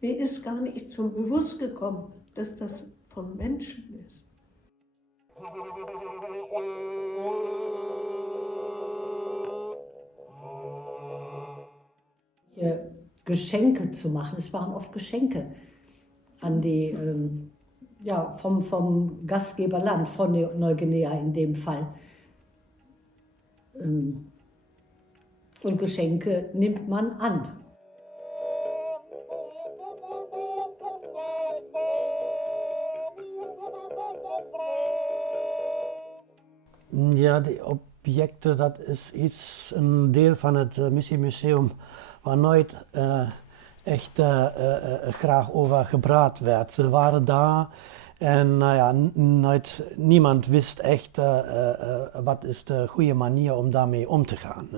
Mir ist gar nicht so bewusst gekommen, dass das von Menschen ist. Geschenke zu machen, es waren oft Geschenke an die, ja, vom Gastgeberland, von Neuguinea in dem Fall. Und Geschenke nimmt man an. Ja, die objecten, dat is iets, een deel van het Missiemuseum waar nooit echt graag over gepraat werd. Ze waren daar en nou ja, niemand wist echt wat is de goede manier om daarmee om te gaan.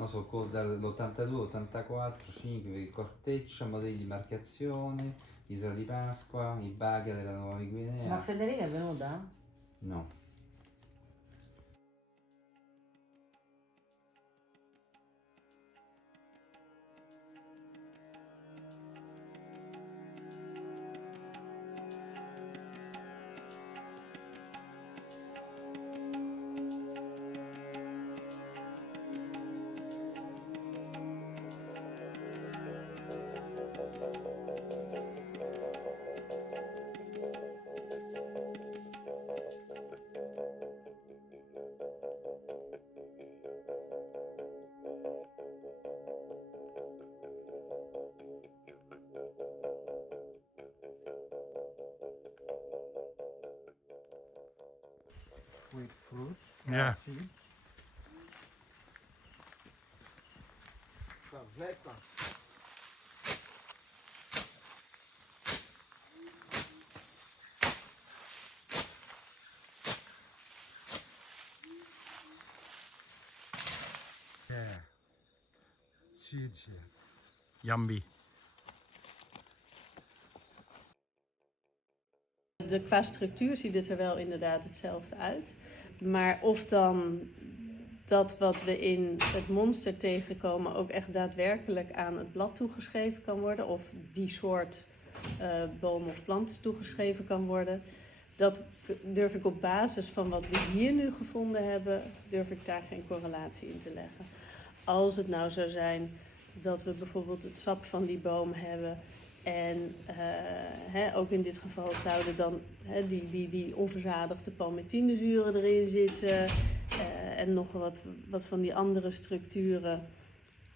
Non so, dall'82, 84, 5, il corteccia, modelli di marcazione, Isola di Pasqua, i baga della Nuova Guinea. Ma Federica è venuta? No. Sweet fruit. Ja. Lekker. Ja. Jeetje. Jambi. Qua structuur ziet het er wel inderdaad hetzelfde uit. Maar of dan dat wat we in het monster tegenkomen ook echt daadwerkelijk aan het blad toegeschreven kan worden, of die soort boom of plant toegeschreven kan worden, dat durf ik op basis van wat we hier nu gevonden hebben, durf ik daar geen correlatie in te leggen. Als het nou zou zijn dat we bijvoorbeeld het sap van die boom hebben en ook in dit geval zouden dan die onverzadigde palmitinezuren erin zitten en nog wat van die andere structuren.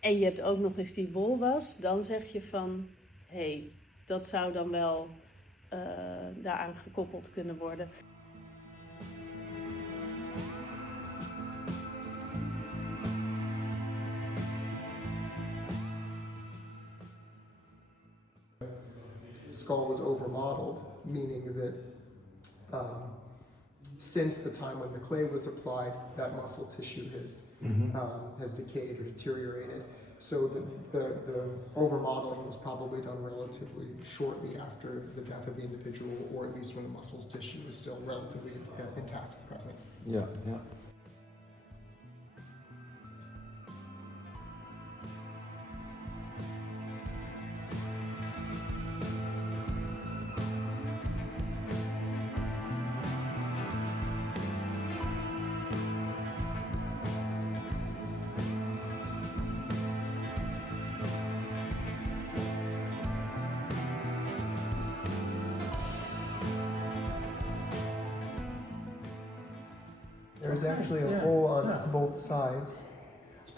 En je hebt ook nog eens die wolwas, dan zeg je van hé, dat zou dan wel daaraan gekoppeld kunnen worden. Skull was overmodeled, meaning that since the time when the clay was applied, that muscle tissue has decayed or deteriorated. So the overmodeling was probably done relatively shortly after the death of the individual, or at least when the muscle tissue was still relatively intact and present. Yeah, yeah. there's actually a hole on both sides.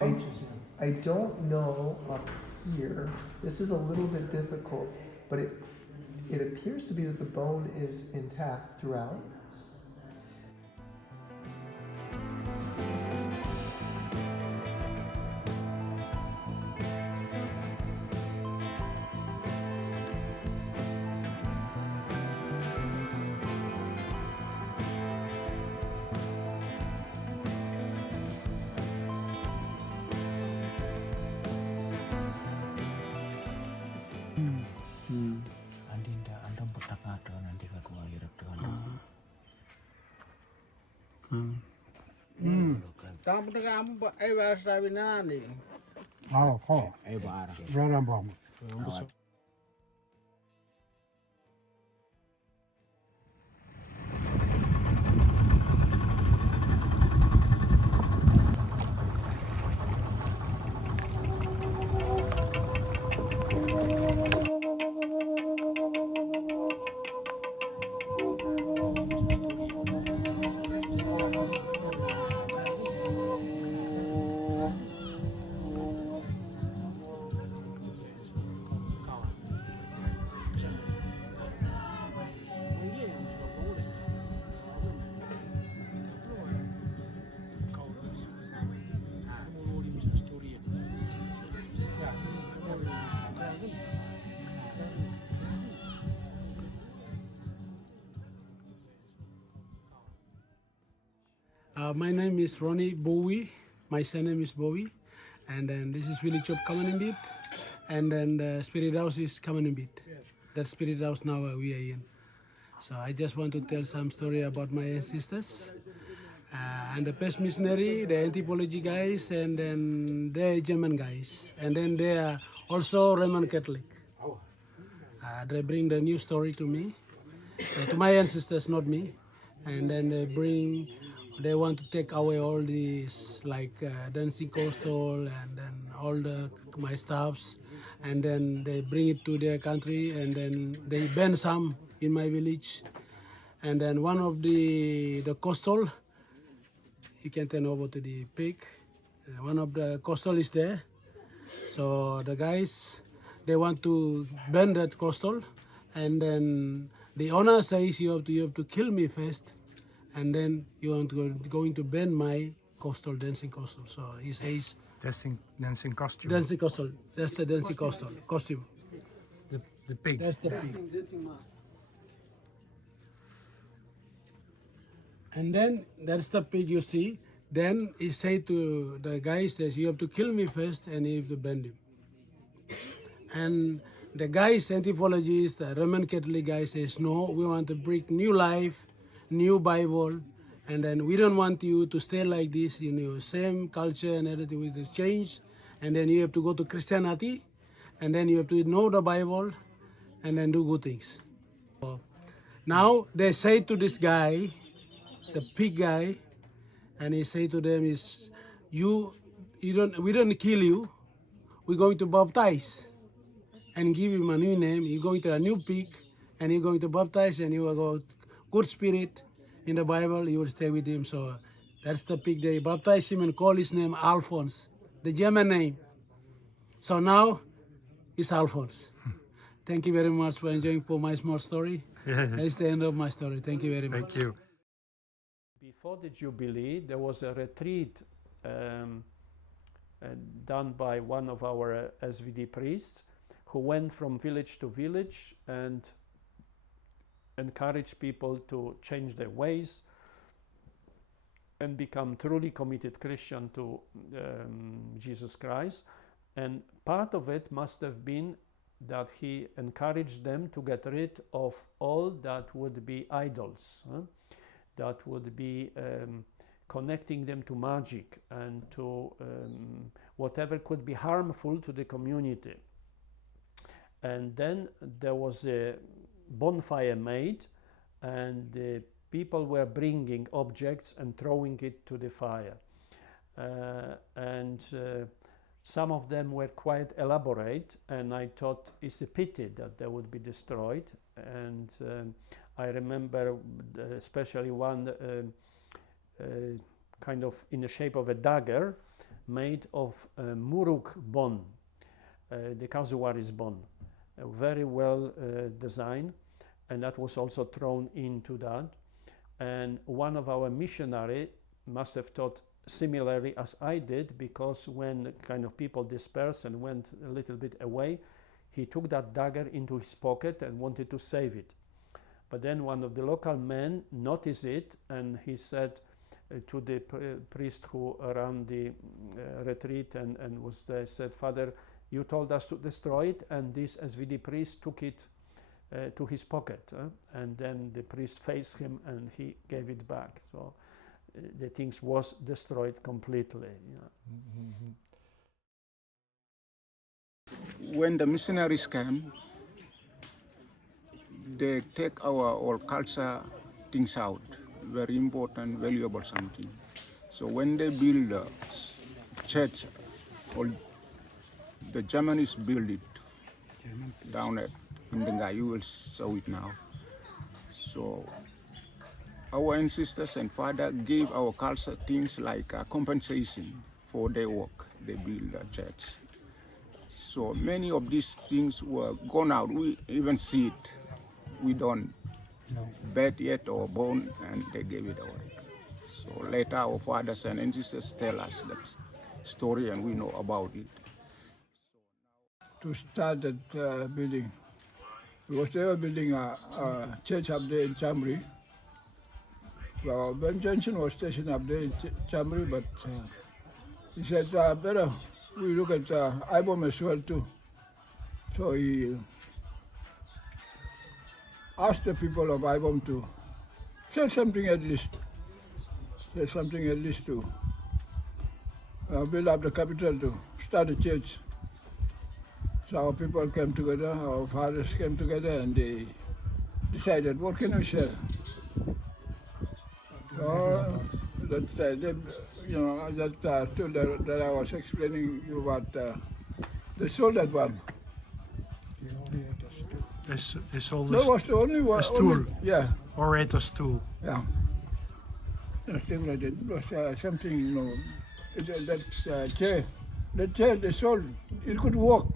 I don't know up here. This is a little bit difficult, but it appears to be that the bone is intact throughout. Oh, cool. Right on, Bob. My name is Ronnie Bowie. My surname is Bowie. And then this is village of Kamenembit. And then the Spirit House is Kamenembit. That Spirit House now we are in. So I just want to tell some story about my ancestors. And the past missionary, the anthropology guys, and then the German guys. And then they are also Roman Catholic. They bring the new story to me, to my ancestors, not me. And then they want to take away all these like dancing coastal and then all my stuffs, and then they bring it to their country, and then they ban some in my village. And then one of the coastal, you can turn over to the pig. One of the coastal is there. So the guys, they want to ban that coastal, and then the owner says you have to kill me first, and then you are going to ban my dancing coastal. So he says Dancing costume. dancing coastal. That's the dancing costume. The pig. That's the pig. And then that's the pig you see. Then he say to the guy, says you have to kill me first, and you have to ban him. And the guys, anthropologists, the Roman Catholic guy says, no, we want to bring new life, new Bible, and then we don't want you to stay like this, same culture and everything with the change, and then you have to go to Christianity, and then you have to know the Bible, and then do good things. So now they say to this guy, the pig guy, and he say to them is, we don't kill you, we're going to baptize and give him a new name. You're going to a new pig, and you're going to baptize, and you will go good spirit in the Bible, you will stay with him. So that's the pig. They baptize him and call his name Alphonse, the German name. So now it's Alphonse. Thank you very much for enjoying for my small story. Yes. That's the end of my story. Thank you very much. Thank you. Before the Jubilee, there was a retreat done by one of our SVD priests, who went from village to village and encouraged people to change their ways and become truly committed Christian to Jesus Christ. And part of it must have been that he encouraged them to get rid of all that would be idols, that would be connecting them to magic and to whatever could be harmful to the community. And then there was a bonfire made, and the people were bringing objects and throwing it to the fire. Some of them were quite elaborate, and I thought it's a pity that they would be destroyed. And I remember especially one kind of in the shape of a dagger made of muruk bone, the Kazuwaris bone, very well designed, and that was also thrown into that. And one of our missionary must have thought similarly as I did, because when kind of people dispersed and went a little bit away, he took that dagger into his pocket and wanted to save it. But then one of the local men noticed it, and he said to the priest who ran the retreat and was there, said, "Father, you told us to destroy it," and this SVD priest took it to his pocket, and then the priest faced him and he gave it back. So the things was destroyed completely. When the missionaries came, they take our old culture things out, very important, valuable something. So when they build a church, or the Germans build it down at Indanga, you will saw it now. So our ancestors and father gave our culture things like compensation for their work. They build a church. So many of these things were gone out. We even see it. We don't bed yet or bone, and they gave it away. So later our fathers and ancestors tell us the story, and we know about it. To start that building, because they were building a church up there in Chamri. So Ben Johnson was stationed up there in Chamri, but he said, better we look at Ibom as well too. So he asked the people of Ibom to say something at least to build up the capital, to start a church. So our people came together, our fathers came together, and they decided, what can we sell? So that I was explaining you about, they sold that one. They sold That was the only one. a stool. Yeah. Orator's stool. Yeah. Something like that. It was something, you know, that chair they sold, it could walk.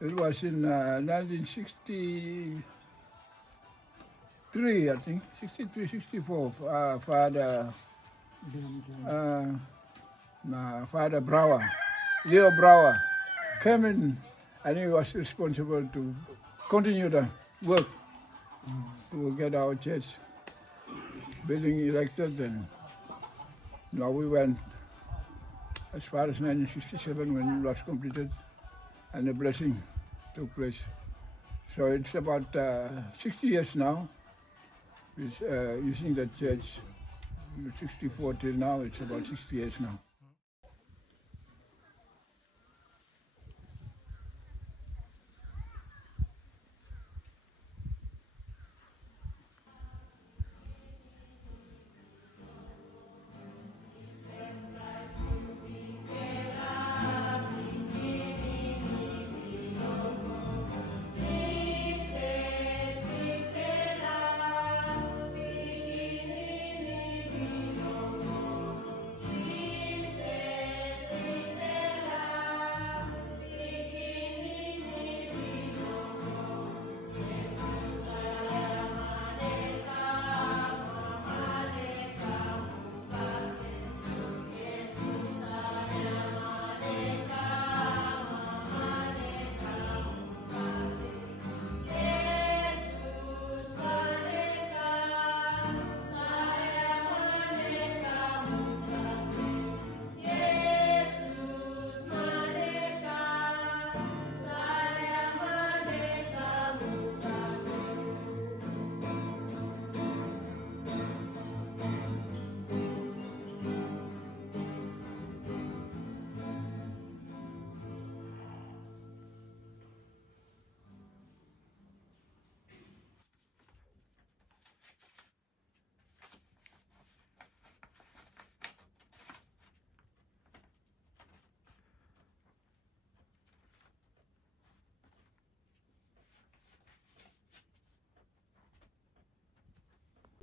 It was in 1963, I think, 63, 64. Father Brower, Leo Brower, came in, and he was responsible to continue the work to get our church building erected, and now we went as far as 1967 when it was completed and the blessing took place. So it's about 60 years now, using that church. 64 till now, it's about 60 years now.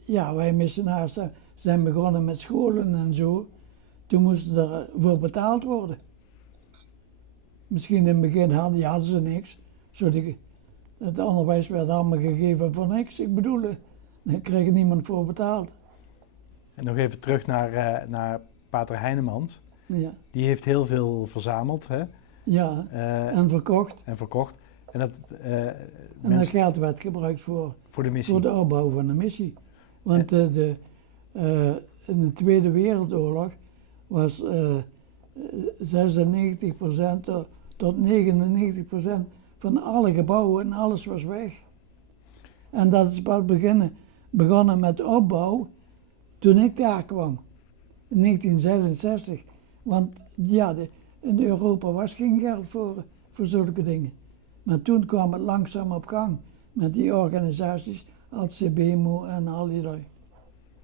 Ja, wij missionarissen zijn begonnen met scholen en zo, toen moest er voor betaald worden. Misschien in het begin hadden ze niks. Het onderwijs werd allemaal gegeven voor niks. Ik bedoel, daar kreeg niemand voor betaald. En nog even terug naar Pater Heinemans. Ja. Die heeft heel veel verzameld. Hè? Ja, en verkocht. En dat geld werd gebruikt voor de missie. Voor de opbouw van de missie. Want in de Tweede Wereldoorlog was 96% tot 99% van alle gebouwen en alles was weg. En dat is pas begonnen met opbouw toen ik daar kwam, in 1966. Want ja, in Europa was geen geld voor zulke dingen. Maar toen kwam het langzaam op gang met die organisaties als CBMO en al die lui.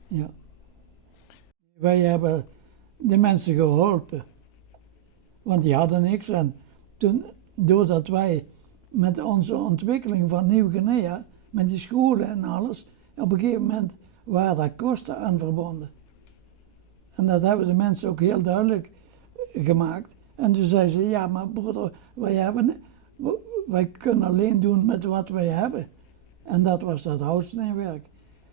Ja. Wij hebben de mensen geholpen, want die hadden niks. En toen, doordat wij met onze ontwikkeling van Nieuw-Guinea, met die scholen en alles, op een gegeven moment waren daar kosten aan verbonden. En dat hebben de mensen ook heel duidelijk gemaakt. En toen zeiden ze, ja maar broeder, wij kunnen alleen doen met wat wij hebben. En dat was dat houtsnijwerk.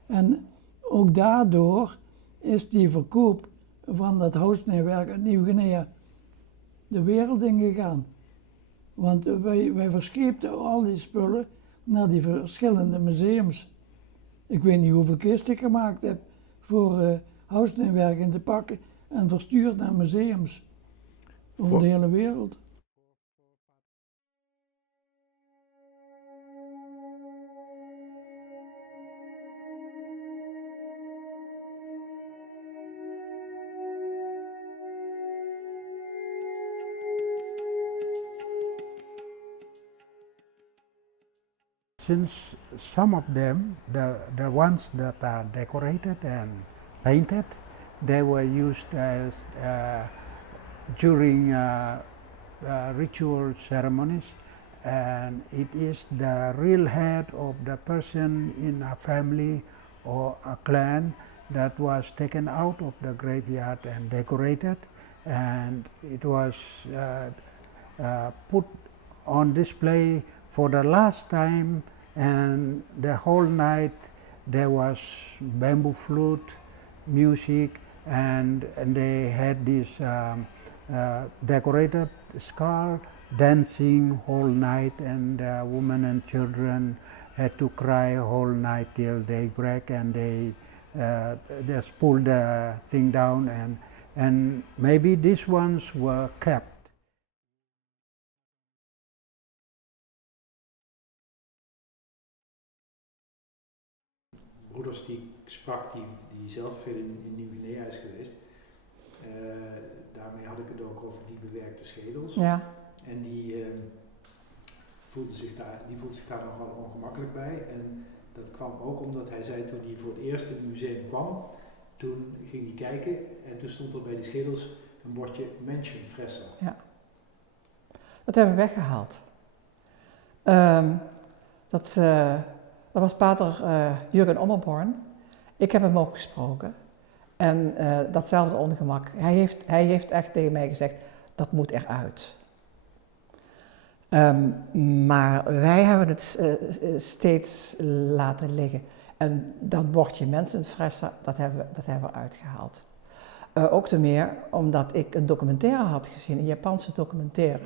En ook daardoor is die verkoop van dat houtsnijwerk uit Nieuw-Guinea de wereld ingegaan. Want wij verscheepten al die spullen naar die verschillende museums. Ik weet niet hoeveel kisten ik gemaakt heb voor houtsnijwerk in te pakken en verstuurd naar museums over de hele wereld. Since some of them, the ones that are decorated and painted, they were used as during ritual ceremonies, and it is the real head of the person in a family or a clan that was taken out of the graveyard and decorated, and it was put on display for the last time, and the whole night there was bamboo flute music, and they had this decorated skull dancing whole night, and women and children had to cry whole night till daybreak, and they just pulled the thing down, and maybe these ones were kept. Broeders die ik sprak, die zelf veel in Nieuw-Guinea is geweest, daarmee had ik het ook over die bewerkte schedels. Ja. En die voelde zich daar nogal ongemakkelijk bij. En dat kwam ook omdat hij zei, toen hij voor het eerst in het museum kwam, toen ging hij kijken en toen stond er bij die schedels een bordje Menschenfresser. Ja. Dat hebben we weggehaald. Dat was pater Jurgen Ommerborn. Ik heb hem ook gesproken. En datzelfde ongemak. Hij heeft echt tegen mij gezegd, dat moet eruit. Maar wij hebben het steeds laten liggen. En dat bordje Menschenfresser, dat hebben we uitgehaald. Ook te meer omdat ik een documentaire had gezien, een Japanse documentaire,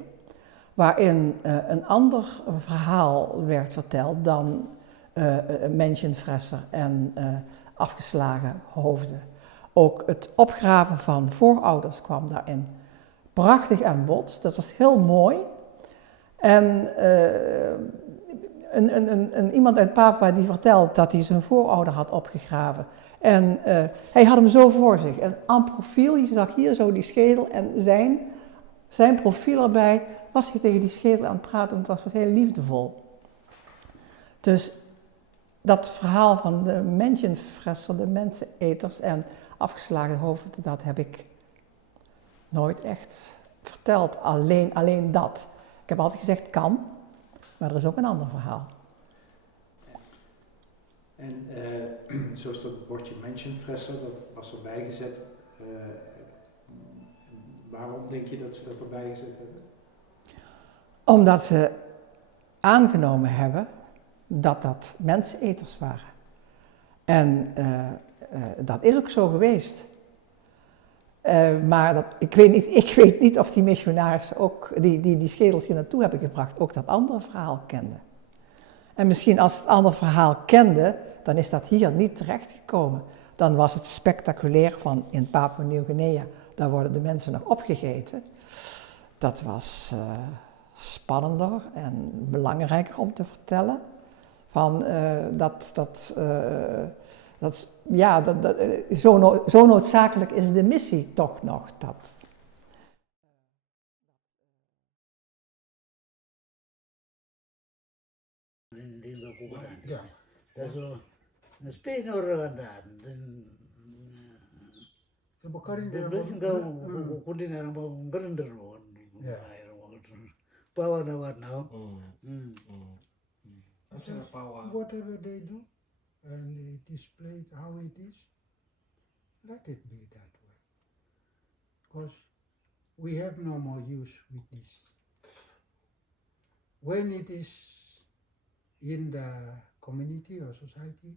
waarin een ander verhaal werd verteld dan Menschenfresser en afgeslagen hoofden. Ook het opgraven van voorouders kwam daarin prachtig aan bod. Dat was heel mooi. En iemand uit Papua die vertelt dat hij zijn voorouder had opgegraven. En hij had hem zo voor zich. En aan profiel, je zag hier zo die schedel en zijn profiel erbij, was hij tegen die schedel aan het praten en het was heel liefdevol. Dus dat verhaal van de Menschenfresser, de menseneters en afgeslagen hoofden, dat heb ik nooit echt verteld. Alleen dat. Ik heb altijd gezegd, kan, maar er is ook een ander verhaal. En zoals dat bordje mentionfresser, dat was erbij gezet. Waarom denk je dat ze dat erbij gezet hebben? Omdat ze aangenomen hebben dat dat menseneters waren. En dat is ook zo geweest. Maar ik weet niet of die missionarissen ook, die schedels hier naartoe hebben gebracht, ook dat andere verhaal kenden. En misschien als ze het andere verhaal kenden, dan is dat hier niet terechtgekomen. Dan was het spectaculair van in Papua New Guinea, daar worden de mensen nog opgegeten. Dat was spannender en belangrijker om te vertellen. Van, zo noodzakelijk is de missie toch nog. Ja, dat is zo. Een speler daar. De blessing go continue to grinder one. Power now what now? Whatever they do, and they display how it is, let it be that way. Because we have no more use with this. When it is in the community or society,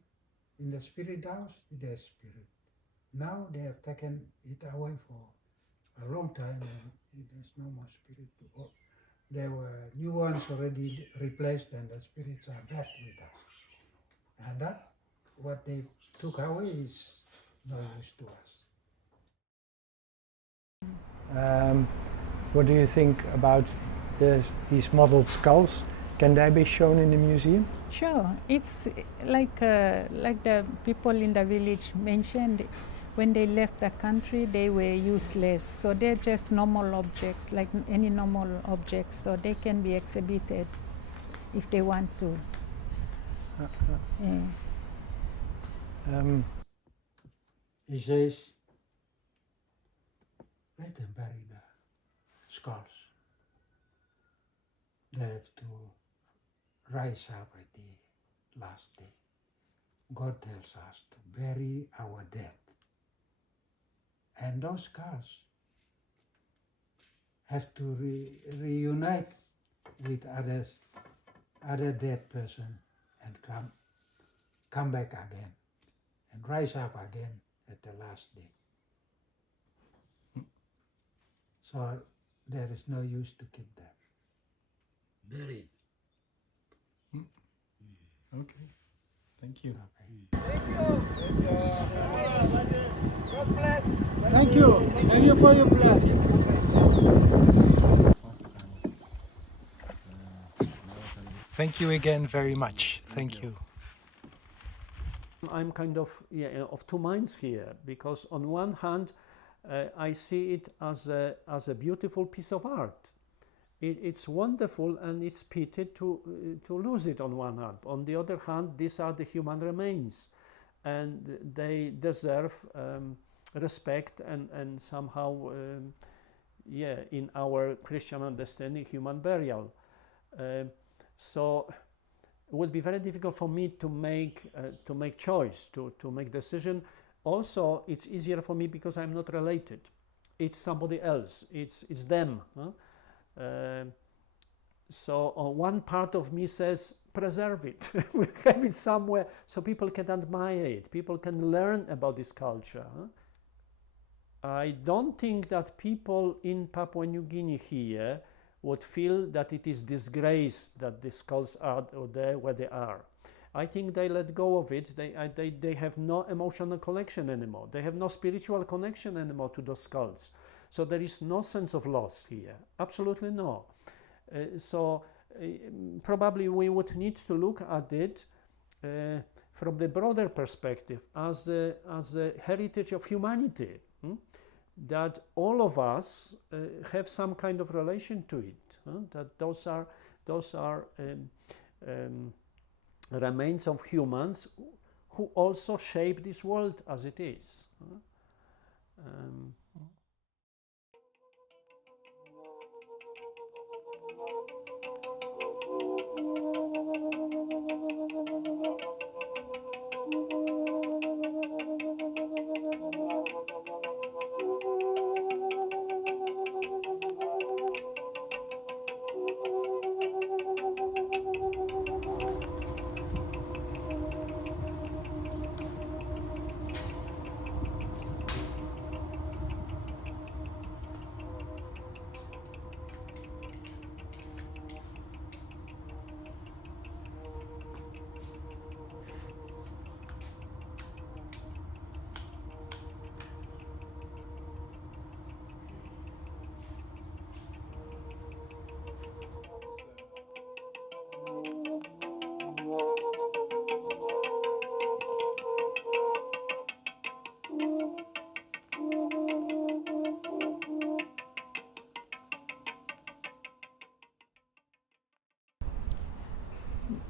in the spirit house, it has spirit. Now they have taken it away for a long time and it is no more spirit. There were new ones already replaced and the spirits are back with us. And that, what they took away is no use to us. What do you think about these modeled skulls? Can they be shown in the museum? Sure, it's like the people in the village mentioned, when they left the country they were useless, so they're just normal objects, like any normal objects, so they can be exhibited if they want to. Yeah. He says, let them bury the skulls. They have to rise up at the last day. God tells us to bury our dead. And those skulls have to reunite with other dead person and come back again and rise up again at the last day. So there is no use to keep them. Buried. Okay, thank you. God bless. Thank you. Thank you for your blessing. Thank you again very much. Thank you. I'm kind of two minds here, because on one hand I see it as a beautiful piece of art. It's wonderful and it's pity to lose it on one hand. On the other hand, these are the human remains and they deserve respect and somehow, in our Christian understanding, human burial. So it would be very difficult for me to make choice, to make decision. Also, it's easier for me because I'm not related. It's somebody else. It's them. Huh? So one part of me says, preserve it, we have it somewhere so people can admire it, people can learn about this culture. Huh? I don't think that people in Papua New Guinea here would feel that it is disgrace that the skulls are there where they are. I think they let go of it. They have no emotional connection anymore. They have no spiritual connection anymore to those skulls. So there is no sense of loss here, absolutely no. Probably we would need to look at it from the broader perspective as a heritage of humanity, that all of us have some kind of relation to it, that those are remains of humans who also shape this world as it is.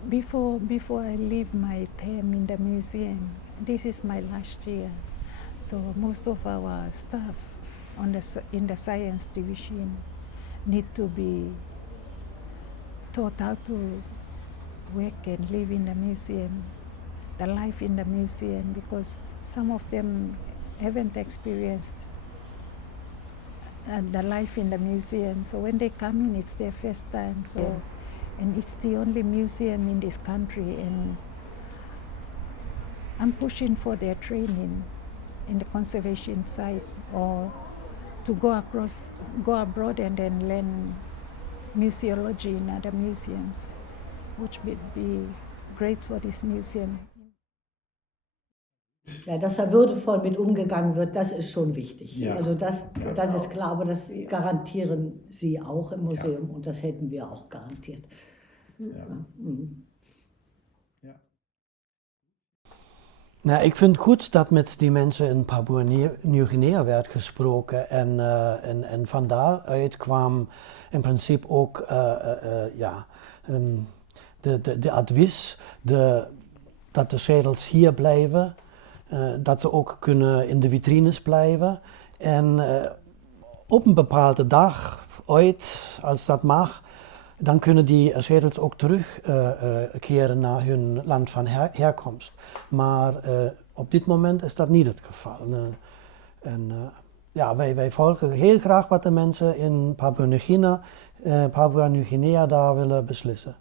before I leave my term in the museum, this is my last year. So most of our staff in the science division need to be taught how to work and live in the museum, the life in the museum, because some of them haven't experienced the life in the museum. So when they come in, it's their first time. So, and it's the only museum in this country, and I'm pushing for their training in the conservation side, or to go abroad and then learn museology in other museums, which would be great for this museum. Ja, dass da würdevoll mit umgegangen wird, das ist schon wichtig. Ja. Also das ist klar, aber das garantieren Sie auch im Museum, und das hätten wir auch garantiert. Ja. Mhm. Ja. Nou, ik vind het goed dat met die mensen in Papua New Guinea werd gesproken en van daaruit kwam in principe ook de advies dat de schedels hier blijven, dat ze ook kunnen in de vitrines blijven en op een bepaalde dag ooit, als dat mag, dan kunnen die schedels ook terugkeren naar hun land van herkomst. Maar op dit moment is dat niet het geval. Wij volgen heel graag wat de mensen in Papua New Guinea daar willen beslissen.